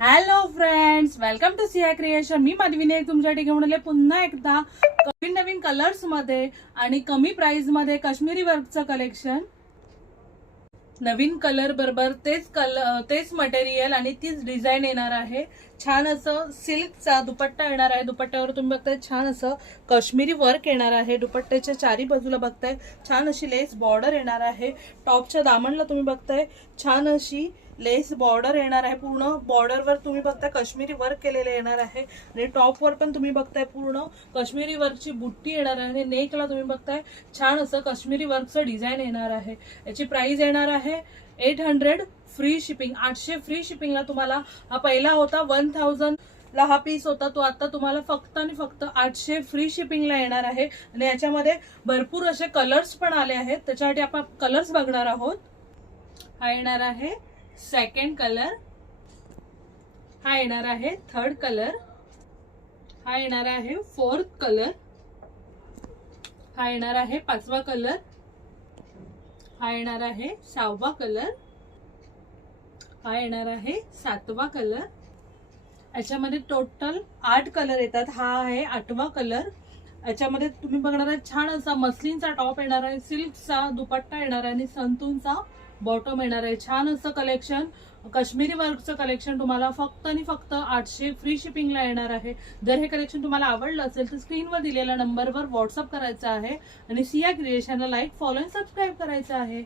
Hello friends, welcome to Siya creation. मी माधविने तुमच्यासाठी घेऊन आले पुन्हा एकदा नवीन नवीन कलर्स मध्ये आणि कमी प्राइस मध्ये काश्मीरी वर्कचं कलेक्शन. नवीन कलर बरोबर तेच मटेरियल आणि तीच डिझाईन येणार आहे. छान असं सिल्कचा दुपट्टा येणार आहे. दुपट्ट्यावर तुम्ही बघताय छान असं काश्मीरी वर्क येणार आहे. दुपट्ट्याच्या चारी बाजूला बघताय छान अशी लेस बॉर्डर येणार आहे. टॉपच्या दामनला तुम्ही बघताय छान अशी लेस बॉर्डर येणार आहे. पूर्ण बॉर्डरवर तुम्ही बघताय काश्मीरी वर्क केलेले येणार आहे आणि टॉपवर पण तुम्ही बघताय पूर्ण काश्मीरी वर्कची बुट्टी येणार आहे. आणि नेकला तुम्ही बघताय छान असं काश्मीरी वर्कचं डिझाईन येणार आहे. याची प्राइस येणार आहे 800 फ्री शिपिंग. 800 फ्री शिपिंगला तुम्हाला. हा पहिला होता 1000 ला हा पीस होता, तो आता तुम्हाला फक्त आणि फक्त 800 फ्री शिपिंगला येणार आहे. आणि याच्यामध्ये भरपूर असे कलर्स पण आले आहेत, त्याच्यासाठी आपण कलर्स बघणार आहोत. हा येणार आहे सेकंड कलर, हा येणार आहे थर्ड कलर, हा येणार आहे फोर्थ कलर, हा येणार आहे पाचवा कलर, हा येणार आहे सहावा कलर, हा येणार आहे सातवा कलर. याच्यामध्ये टोटल 8 कलर येतात. हा आहे 8वा कलर. याच्यामध्ये तुम्ही बघणार आहे छान असा मस्लिनचा टॉप येणार आहे, सिल्कचा दुपट्टा येणार आहे आणि संतूनचा बॉटम येणार आहे. छान असं कलेक्शन, काश्मीरी वर्कचं कलेक्शन तुम्हाला फक्त आणि फक्त 800 फ्री शिपिंगला येणार आहे. जर हे कलेक्शन तुम्हाला आवडलं असेल तर स्क्रीनवर दिलेल्या नंबरवर व्हॉट्सअप करायचं आहे आणि सिया क्रिएशनला लाईक, फॉलो आणि सबस्क्राईब करायचं आहे.